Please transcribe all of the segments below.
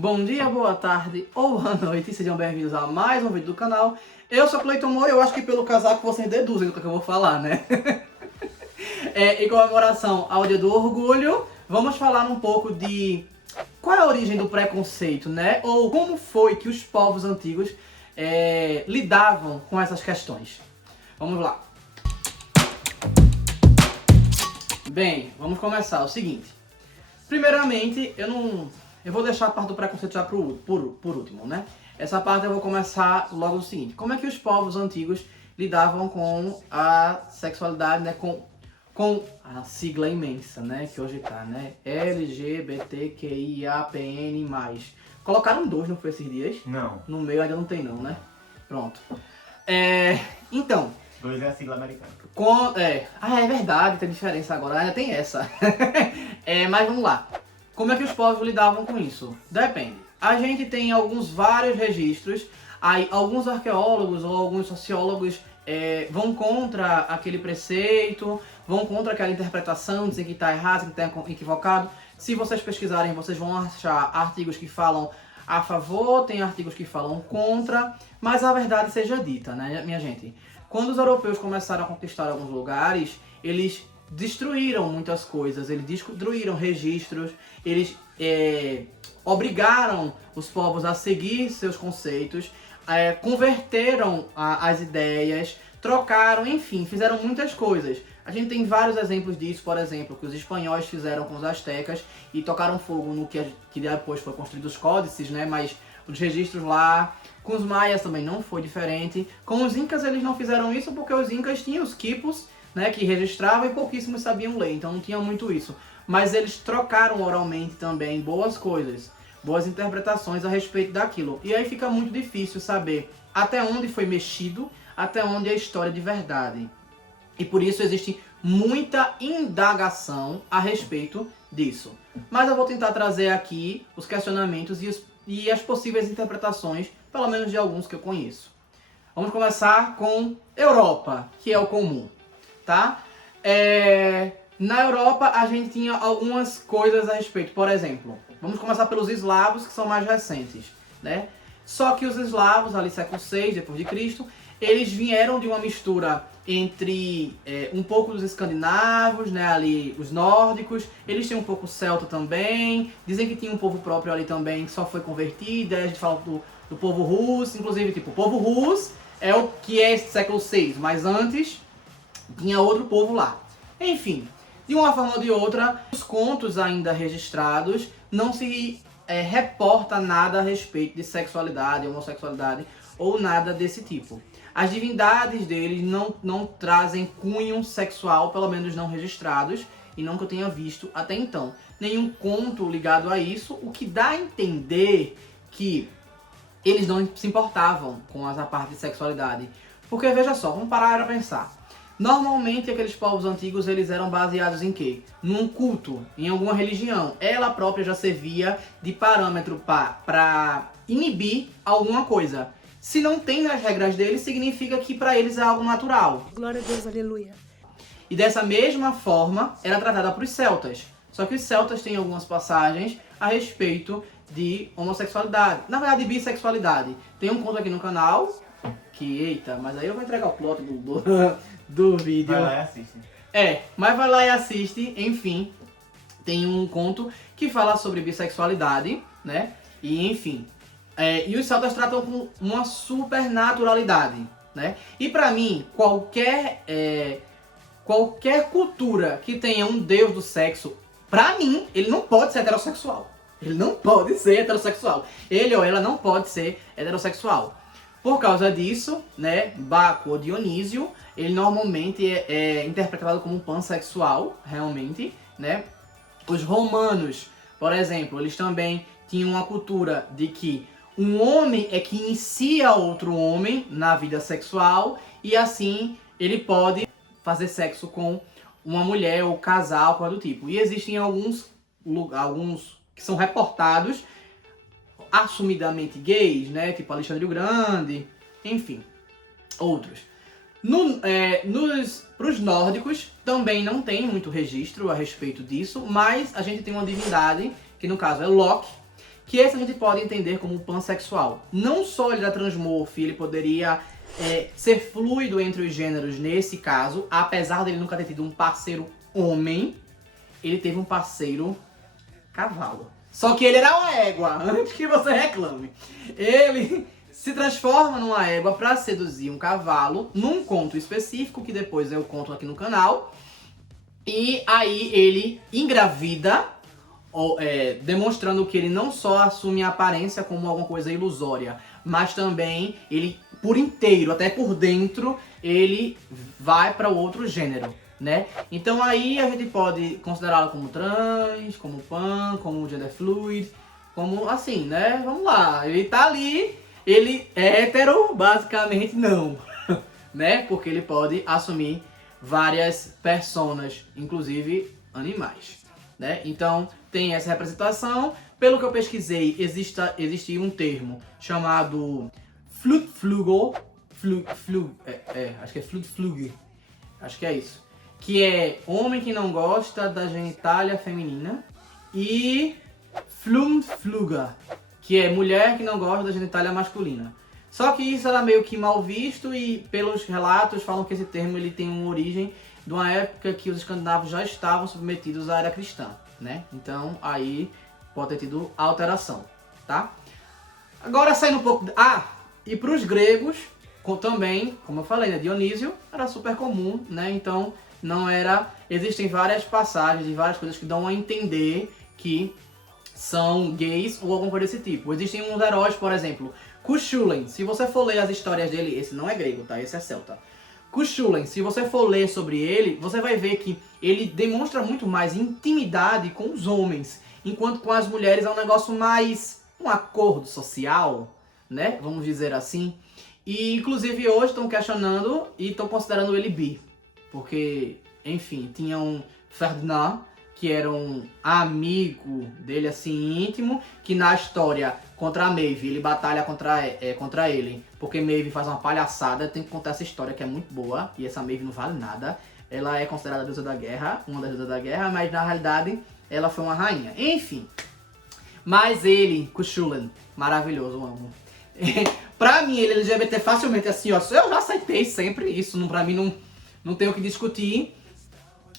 Bom dia, boa tarde ou boa noite, sejam bem-vindos a mais um vídeo do canal. Eu sou Cleiton Moura e eu acho que pelo casaco vocês deduzem do que eu vou falar, né? Em comemoração ao Dia do Orgulho, vamos falar um pouco de qual é a origem do preconceito, né? Ou como foi que os povos antigos lidavam com essas questões. Vamos lá. Bem, vamos começar. O seguinte. Primeiramente, eu vou deixar a parte do preconceito já por último, né? Essa parte eu vou começar logo do seguinte. Como é que os povos antigos lidavam com a sexualidade, né? Com a sigla imensa, né? Que hoje tá, né? LGBTQIAPN+. Colocaram 2, não foi esses dias? Não. No meio ainda não tem não, né? Pronto. Então... 2 é a sigla americana. é verdade, tem diferença agora, ainda tem essa. Mas vamos lá. Como é que os povos lidavam com isso? Depende. A gente tem vários registros, aí alguns arqueólogos ou alguns sociólogos vão contra aquele preceito, vão contra aquela interpretação, dizem que está errado, que está equivocado. Se vocês pesquisarem, vocês vão achar artigos que falam a favor, tem artigos que falam contra, mas a verdade seja dita, né, minha gente? Quando os europeus começaram a conquistar alguns lugares, eles destruíram muitas coisas, eles destruíram registros, eles obrigaram os povos a seguir seus conceitos, converteram as ideias, trocaram, enfim, fizeram muitas coisas. A gente tem vários exemplos disso, por exemplo, que os espanhóis fizeram com os astecas e tocaram fogo no que depois foi construído os códices, né? Mas os registros lá. Com os maias também não foi diferente. Com os incas eles não fizeram isso porque os incas tinham os quipos, né, que registravam e pouquíssimos sabiam ler, então não tinha muito isso. Mas eles trocaram oralmente também boas coisas, boas interpretações a respeito daquilo. E aí fica muito difícil saber até onde foi mexido, até onde é história de verdade. E por isso existe muita indagação a respeito disso. Mas eu vou tentar trazer aqui os questionamentos e as possíveis interpretações, pelo menos de alguns que eu conheço. Vamos começar com Europa, que é o comum, tá? Na Europa a gente tinha algumas coisas a respeito. Por exemplo, vamos começar pelos eslavos, que são mais recentes, né? Só que os eslavos, ali século VI depois de Cristo, eles vieram de uma mistura entre um pouco dos escandinavos, né, ali os nórdicos, eles têm um pouco celta também, dizem que tinha um povo próprio ali também que só foi convertido, aí a gente fala do povo russo, inclusive tipo, o povo russo é o que é século VI, mas antes tinha outro povo lá. Enfim, de uma forma ou de outra, os contos ainda registrados não se reporta nada a respeito de sexualidade, homossexualidade ou nada desse tipo. As divindades deles não trazem cunho sexual, pelo menos não registrados, e não que eu tenha visto até então. Nenhum conto ligado a isso, o que dá a entender que eles não se importavam com essa parte de sexualidade. Porque veja só, vamos parar a pensar. Normalmente aqueles povos antigos eles eram baseados em quê? Num culto, em alguma religião. Ela própria já servia de parâmetro para inibir alguma coisa. Se não tem nas regras deles, significa que para eles é algo natural. Glória a Deus, aleluia. E dessa mesma forma era tratada para os celtas. Só que os celtas têm algumas passagens a respeito de homossexualidade. Na verdade, bissexualidade. Tem um conto aqui no canal que, eita, mas aí eu vou entregar o plot do vídeo. Vai lá e assiste. Mas vai lá e assiste, enfim. Tem um conto que fala sobre bissexualidade, né? E enfim. E os celtas tratam com uma supernaturalidade, né? E pra mim, qualquer cultura que tenha um deus do sexo, pra mim, ele não pode ser heterossexual. Ele não pode ser heterossexual. Ele ou ela não pode ser heterossexual. Por causa disso, né, Baco ou Dionísio, ele normalmente é interpretado como pansexual, realmente, né? Os romanos, por exemplo, eles também tinham uma cultura de que um homem é que inicia outro homem na vida sexual e assim ele pode fazer sexo com uma mulher ou casar, coisa do tipo. E existem alguns que são reportados assumidamente gays, né? Tipo Alexandre o Grande, enfim, outros. Para os nórdicos também não tem muito registro a respeito disso, mas a gente tem uma divindade, que no caso é Loki, que esse a gente pode entender como pansexual. Não só ele era transmorfo, ele poderia ser fluido entre os gêneros nesse caso, apesar dele nunca ter tido um parceiro homem, ele teve um parceiro cavalo. Só que ele era uma égua, antes que você reclame. Ele se transforma numa égua para seduzir um cavalo, num conto específico, que depois eu conto aqui no canal. E aí ele engravida, demonstrando que ele não só assume a aparência como alguma coisa ilusória, mas também ele, por inteiro, até por dentro, ele vai para o outro gênero, né? Então aí a gente pode considerá-lo como trans, como pan, como gender fluid, como assim, né? Vamos lá, ele tá ali, ele é hétero, basicamente não, né? Porque ele pode assumir várias personas, inclusive animais, né? Então tem essa representação. Pelo que eu pesquisei, existe um termo chamado Flutflugel, acho que é Flutflug, acho que é isso, que é homem que não gosta da genitália feminina, e Flumfluga, que é mulher que não gosta da genitália masculina. Só que isso era meio que mal visto e pelos relatos falam que esse termo ele tem uma origem de uma época que os escandinavos já estavam submetidos à era cristã, né? Então aí pode ter tido alteração, tá? Agora saindo um pouco... e para os gregos também, como eu falei, né? Dionísio era super comum, né? Então não era... Existem várias passagens e várias coisas que dão a entender que são gays ou alguma coisa desse tipo. Existem uns heróis, por exemplo, Cuchulainn. Se você for ler as histórias dele, esse não é grego, tá? Esse é celta. Cuchulainn, se você for ler sobre ele, você vai ver que ele demonstra muito mais intimidade com os homens, enquanto com as mulheres é um negócio mais um acordo social, né? Vamos dizer assim. E inclusive hoje estão questionando e estão considerando ele bi, porque, enfim, tinha um Ferdinand, que era um amigo dele, assim, íntimo, que na história contra a Maeve, ele batalha contra ele, porque Maeve faz uma palhaçada. Tem que contar essa história que é muito boa, e essa Maeve não vale nada. Ela é considerada a deusa da guerra, uma das deusas da guerra, mas na realidade ela foi uma rainha. Enfim, mas ele, Cuchulainn, maravilhoso, amo. Pra mim, ele LGBT facilmente, assim, ó, eu já aceitei sempre isso, pra mim não tem o que discutir.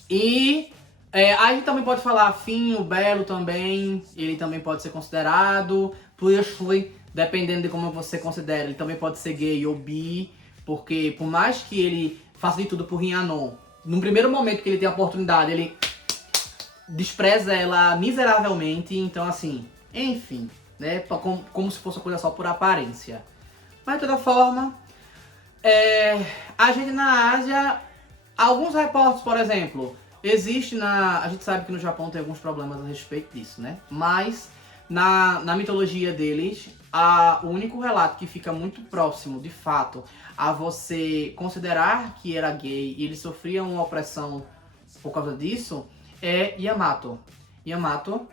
E... a gente também pode falar finho, belo também, ele também pode ser considerado, pushly, dependendo de como você considera, ele também pode ser gay ou bi, porque por mais que ele faça de tudo por Rhiannon, no primeiro momento que ele tem a oportunidade, ele despreza ela miseravelmente, então assim, enfim, né, como se fosse uma coisa só por aparência. Mas de toda forma, a gente na Ásia, alguns reportes, por exemplo, a gente sabe que no Japão tem alguns problemas a respeito disso, né? Mas na mitologia deles, o único relato que fica muito próximo, de fato, a você considerar que era gay e ele sofria uma opressão por causa disso, é Yamato. Yamato,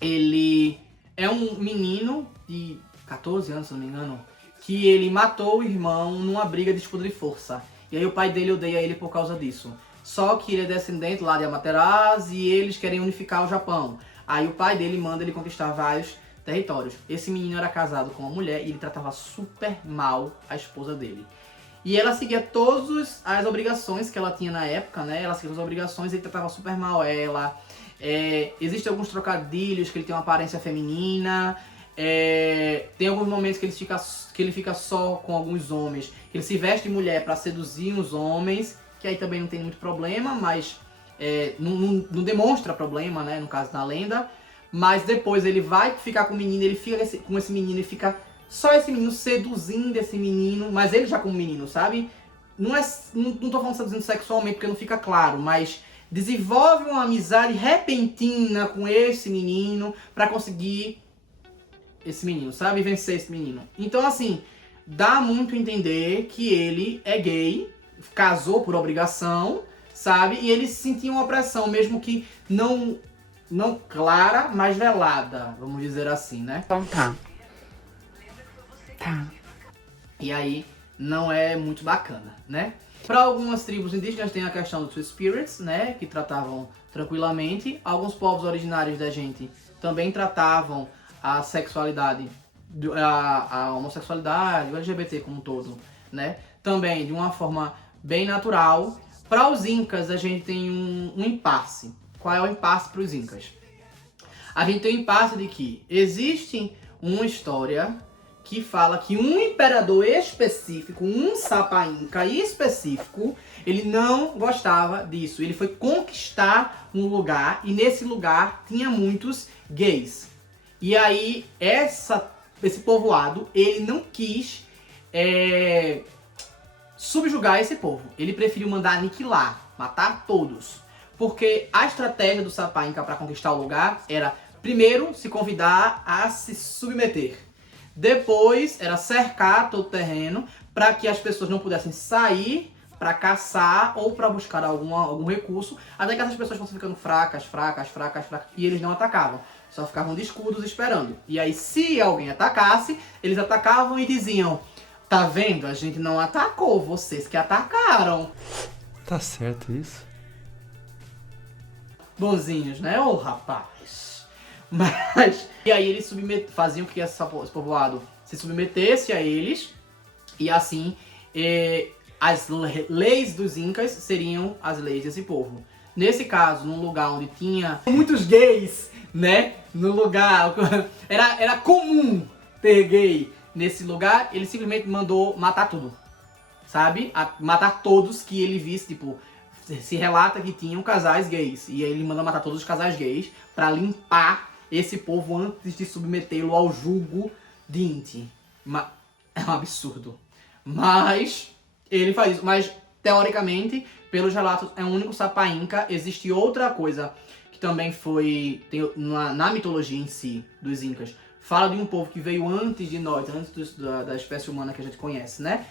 ele é um menino de 14 anos, se não me engano, que ele matou o irmão numa briga de disputa de força. E aí o pai dele odeia ele por causa disso. Só que ele é descendente lá de Amaterasu e eles querem unificar o Japão. Aí o pai dele manda ele conquistar vários territórios. Esse menino era casado com uma mulher e ele tratava super mal a esposa dele. E ela seguia todas as obrigações que ela tinha na época, né? Ela seguia as obrigações e ele tratava super mal ela. Existem alguns trocadilhos que ele tem uma aparência feminina. Tem alguns momentos que ele fica só com alguns homens. Ele se veste de mulher para seduzir os homens, que aí também não tem muito problema, mas não demonstra problema, né, no caso da lenda. Mas depois ele vai ficar com o menino, ele fica com esse menino e fica só esse menino seduzindo esse menino, mas ele já como menino, sabe? Não tô falando seduzindo sexualmente porque não fica claro, mas desenvolve uma amizade repentina com esse menino pra conseguir esse menino, sabe? Vencer esse menino. Então assim, dá muito a entender que ele é gay, casou por obrigação, sabe? E ele sentia uma opressão, mesmo que não clara, mas velada, vamos dizer assim, né? Então tá. Tá. E aí, não é muito bacana, né? Para algumas tribos indígenas tem a questão dos spirits, né? Que tratavam tranquilamente. Alguns povos originários da gente também tratavam a sexualidade, a homossexualidade, o LGBT como um todo, né? Também de uma forma bem natural. Para os incas, a gente tem um impasse. Qual é o impasse para os incas? A gente tem o impasse de que existe uma história que fala que um imperador específico, um Sapa Inca específico, ele não gostava disso. Ele foi conquistar um lugar e nesse lugar tinha muitos gays. E aí esse povoado, ele não quis subjugar esse povo. Ele preferiu mandar aniquilar, matar todos. Porque a estratégia do Sapa Inca para conquistar o lugar era, primeiro, se convidar a se submeter. Depois, era cercar todo o terreno para que as pessoas não pudessem sair para caçar ou para buscar algum recurso, até que essas pessoas fossem ficando fracas, e eles não atacavam. Só ficavam de escudos esperando. E aí, se alguém atacasse, eles atacavam e diziam: tá vendo? A gente não atacou, vocês que atacaram. Tá certo isso? Bonzinhos, né, ô rapaz? Mas... E aí eles faziam com que esse povoado se submetesse a eles. E assim, as leis dos incas seriam as leis desse povo. Nesse caso, num lugar onde tinha muitos gays, né? No lugar... Era comum ter gay nesse lugar. Ele simplesmente mandou matar tudo. Sabe? Matar todos que ele visse, tipo... Se relata que tinham casais gays. E aí ele manda matar todos os casais gays pra limpar esse povo antes de submetê-lo ao jugo de Inti. É um absurdo. Mas ele faz isso. Mas, teoricamente, pelos relatos, é o único Sapa Inca. Existe outra coisa que também foi... na mitologia em si, dos Incas. Fala de um povo que veio antes de nós, antes da espécie humana que a gente conhece, né?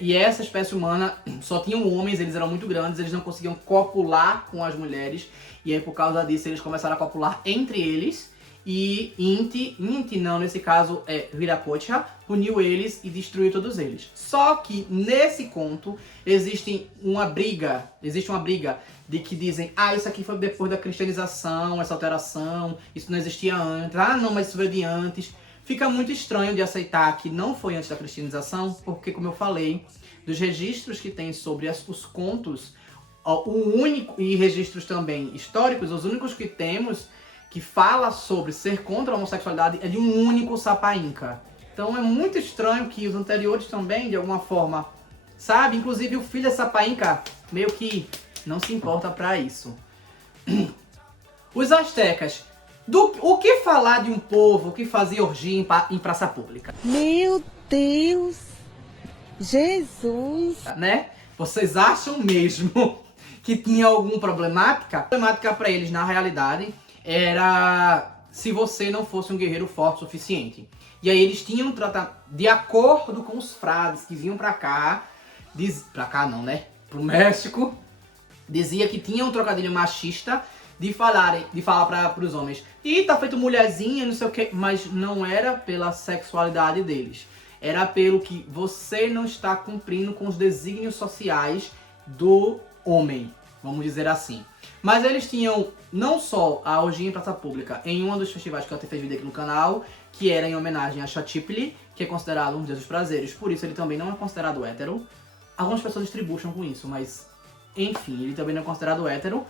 E essa espécie humana só tinham homens, eles eram muito grandes, eles não conseguiam copular com as mulheres. E aí por causa disso eles começaram a copular entre eles. E Inti não, nesse caso Viracocha, puniu eles e destruiu todos eles. Só que nesse conto existe uma briga de que dizem: ah, isso aqui foi depois da cristianização, essa alteração, isso não existia antes, ah não, mas isso veio de antes. Fica muito estranho de aceitar que não foi antes da cristianização, porque, como eu falei, dos registros que tem sobre os contos, o único, e registros também históricos, os únicos que temos que fala sobre ser contra a homossexualidade é de um único Sapa Inca. Então é muito estranho que os anteriores também, de alguma forma, sabe? Inclusive o filho da Sapa Inca meio que não se importa pra isso. Os astecas. O que falar de um povo que fazia orgia em praça pública? Meu Deus! Jesus! Né? Vocês acham mesmo que tinha alguma problemática? A problemática para eles, na realidade, era se você não fosse um guerreiro forte o suficiente. E aí eles tinham tratado, de acordo com os frades que vinham pra cá, pra cá não, né? Pro México, dizia que tinha um trocadilho machista de falar para os homens: ih, tá feito mulherzinha, não sei o que, mas não era pela sexualidade deles. Era pelo que você não está cumprindo com os desígnios sociais do homem, vamos dizer assim. Mas eles tinham não só a orgia em praça pública em um dos festivais que eu até fiz vídeo aqui no canal, que era em homenagem a Xatiptli, que é considerado um deus dos prazeres, por isso ele também não é considerado hétero. Algumas pessoas estribucham com isso, mas enfim, ele também não é considerado hétero.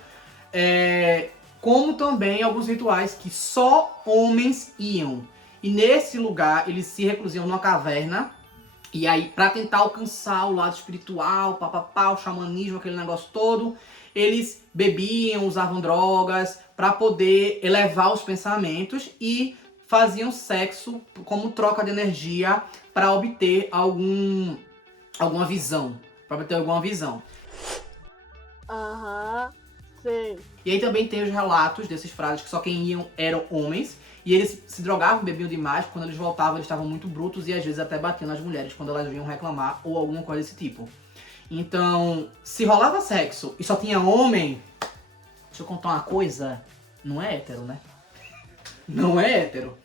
Como também alguns rituais que só homens iam. E nesse lugar eles se reclusiam numa caverna. E aí, pra tentar alcançar o lado espiritual, o xamanismo, aquele negócio todo, eles bebiam, usavam drogas pra poder elevar os pensamentos e faziam sexo como troca de energia pra obter alguma visão. Pra obter alguma visão. Aham, sei. E aí também tem os relatos desses frades que só quem iam eram homens. E eles se drogavam, bebiam demais. Quando eles voltavam, eles estavam muito brutos e às vezes até batiam nas mulheres quando elas vinham reclamar ou alguma coisa desse tipo. Então, se rolava sexo e só tinha homem, deixa eu contar uma coisa, não é hétero, né? Não é hétero.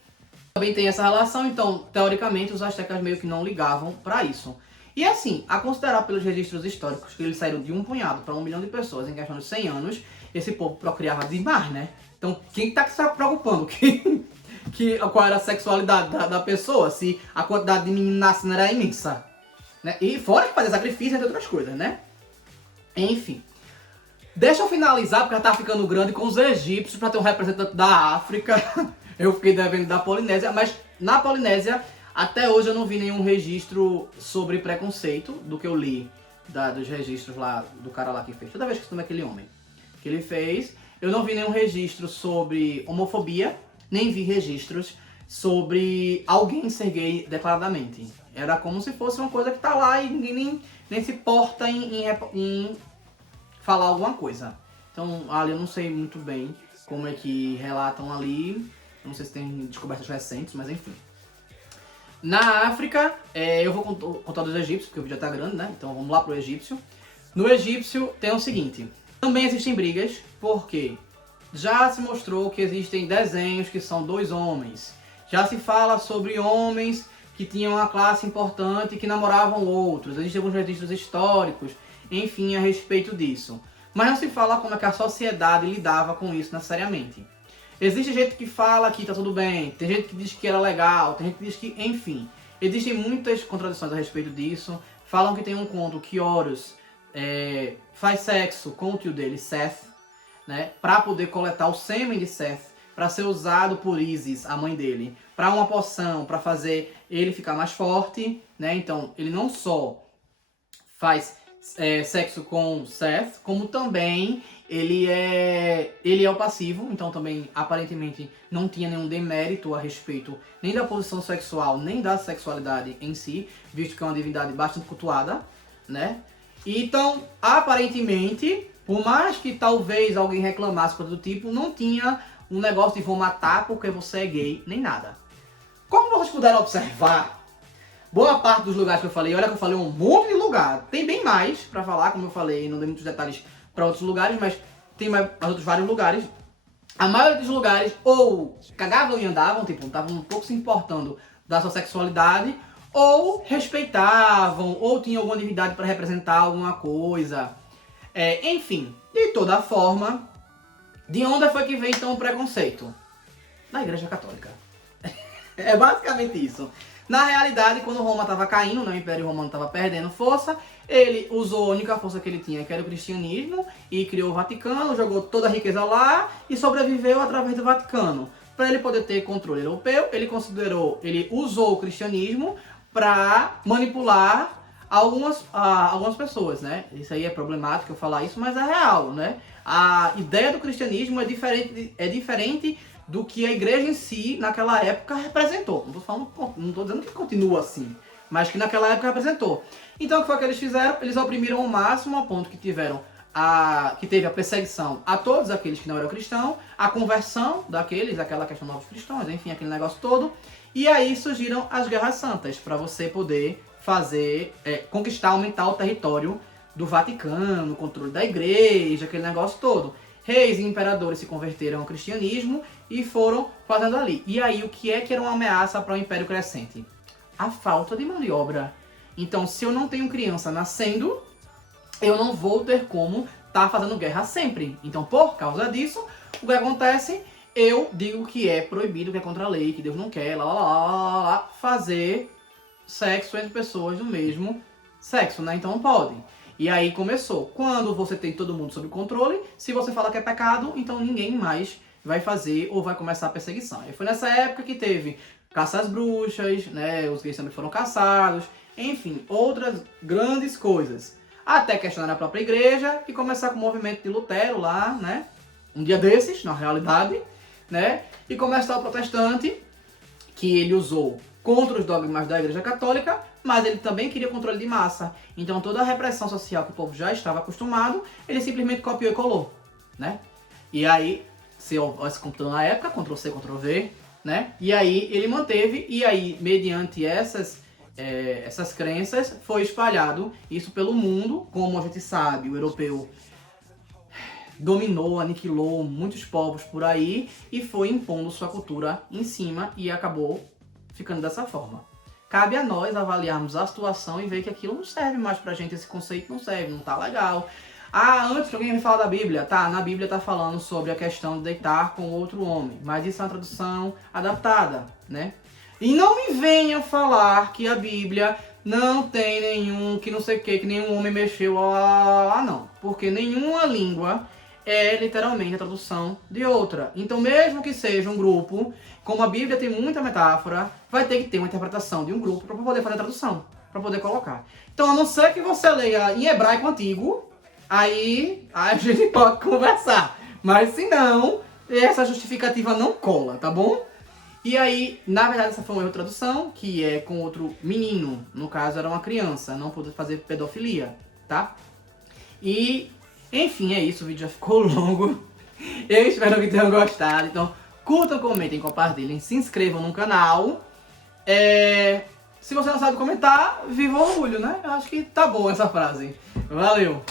Também tem essa relação, então, teoricamente, os astecas meio que não ligavam pra isso. E assim, a considerar pelos registros históricos que eles saíram de 1 punhado para 1 milhão de pessoas em questão de 100 anos, esse povo procriava demais, né? Então, quem tá se preocupando? qual era a sexualidade da pessoa, se a quantidade de meninos nascendo era imensa. Né? E fora que fazer sacrifício, entre outras coisas, né? Enfim. Deixa eu finalizar, porque já tá ficando grande, com os egípcios, para ter um representante da África. Eu fiquei devendo da Polinésia, mas na Polinésia, até hoje eu não vi nenhum registro sobre preconceito do que eu li dos registros lá, do cara lá que fez. Toda vez que eu aquele homem que ele fez, eu não vi nenhum registro sobre homofobia, nem vi registros sobre alguém ser gay declaradamente. Era como se fosse uma coisa que tá lá e ninguém nem se porta em falar alguma coisa. Então, ali eu não sei muito bem como é que relatam ali. Não sei se tem descobertas recentes, mas enfim. Na África, eu vou contar dos egípcios, porque o vídeo já tá grande, né? Então vamos lá pro egípcio. No egípcio tem o seguinte. Também existem brigas, porque já se mostrou que existem desenhos que são 2 homens. Já se fala sobre homens que tinham uma classe importante e que namoravam outros. Existem alguns registros históricos, enfim, a respeito disso. Mas não se fala como é que a sociedade lidava com isso necessariamente. Existe gente que fala que tá tudo bem, tem gente que diz que era legal, tem gente que diz que, enfim. Existem muitas contradições a respeito disso. Falam que tem um conto que Horus faz sexo com o tio dele, Seth, né, para poder coletar o sêmen de Seth, para ser usado por Isis, a mãe dele, para uma poção, para fazer ele ficar mais forte, né? Então, ele não só faz sexo com Seth, como também ele é o passivo, então também aparentemente não tinha nenhum demérito a respeito nem da posição sexual, nem da sexualidade em si, visto que é uma divindade bastante cultuada, né? Então, aparentemente, por mais que talvez alguém reclamasse coisa do tipo, não tinha um negócio de vou matar porque você é gay, nem nada. Como vocês puderam observar, boa parte dos lugares que eu falei, olha que eu falei um monte de lugar, tem bem mais pra falar, como eu falei, não dei muitos detalhes pra outros lugares, mas tem mais outros vários lugares. A maioria dos lugares ou cagavam e andavam, tipo, estavam um pouco se importando da sua sexualidade, ou respeitavam, ou tinham alguma divindade para representar alguma coisa. Enfim, de toda forma, de onde foi que veio então o preconceito? Da Igreja Católica. É basicamente isso. Na realidade, quando Roma estava caindo, né, o Império Romano estava perdendo força, ele usou a única força que ele tinha, que era o cristianismo, e criou o Vaticano, jogou toda a riqueza lá e sobreviveu através do Vaticano. Para ele poder ter controle europeu, ele usou o cristianismo para manipular algumas pessoas, né? Isso aí é problemático eu falar isso, mas é real, né? A ideia do cristianismo é diferente do que a igreja em si, naquela época, representou. Não tô dizendo que continua assim, mas que naquela época representou. Então, o que foi que eles fizeram? Eles oprimiram ao máximo, a ponto que teve a perseguição a todos aqueles que não eram cristãos, a conversão aquela questão de novos cristãos, enfim, aquele negócio todo. E aí surgiram as Guerras Santas, para você poder conquistar, aumentar o território do Vaticano, o controle da igreja, aquele negócio todo. Reis e imperadores se converteram ao cristianismo e foram fazendo ali. E aí, o que era uma ameaça para o Império Crescente? A falta de mão de obra. Então, se eu não tenho criança nascendo, eu não vou ter como estar fazendo guerra sempre. Então, por causa disso, o que acontece? Eu digo que é proibido, que é contra a lei, que Deus não quer, fazer sexo entre pessoas do mesmo sexo, né? Então não pode. E aí começou. Quando você tem todo mundo sob controle, se você fala que é pecado, então ninguém mais vai fazer ou vai começar a perseguição. E foi nessa época que teve caça às bruxas, né? Os gays também foram caçados, enfim, outras grandes coisas. Até questionar a própria igreja e começar com o movimento de Lutero lá, né? Um dia desses, na realidade, né? E começar o protestante, que ele usou contra os dogmas da Igreja Católica, mas ele também queria controle de massa. Então toda a repressão social que o povo já estava acostumado, ele simplesmente copiou e colou, né? E aí, se computando na época, Ctrl+C, Ctrl+V, né? E aí ele manteve, e aí mediante essas crenças foi espalhado isso pelo mundo, como a gente sabe, o europeu dominou, aniquilou muitos povos por aí e foi impondo sua cultura em cima e acabou ficando dessa forma. Cabe a nós avaliarmos a situação e ver que aquilo não serve mais pra gente, esse conceito não serve, não tá legal. Ah, antes que alguém me fala da Bíblia, tá, na Bíblia tá falando sobre a questão de deitar com outro homem, mas isso é uma tradução adaptada, né? E não me venham falar que a Bíblia não tem nenhum, que não sei o que nenhum homem mexeu, não. Porque nenhuma língua é literalmente a tradução de outra. Então mesmo que seja um grupo, como a Bíblia tem muita metáfora, vai ter que ter uma interpretação de um grupo para poder fazer a tradução, para poder colocar. Então a não ser que você leia em hebraico antigo, aí a gente pode conversar. Mas se não, essa justificativa não cola, tá bom? E aí, na verdade, essa foi uma outra tradução, que é com outro menino. No caso, era uma criança, não pôde fazer pedofilia, tá? E, enfim, é isso. O vídeo já ficou longo. Eu espero que tenham gostado. Então, curtam, comentem, compartilhem, se inscrevam no canal. Se você não sabe comentar, viva o orgulho, né? Eu acho que tá bom essa frase. Valeu!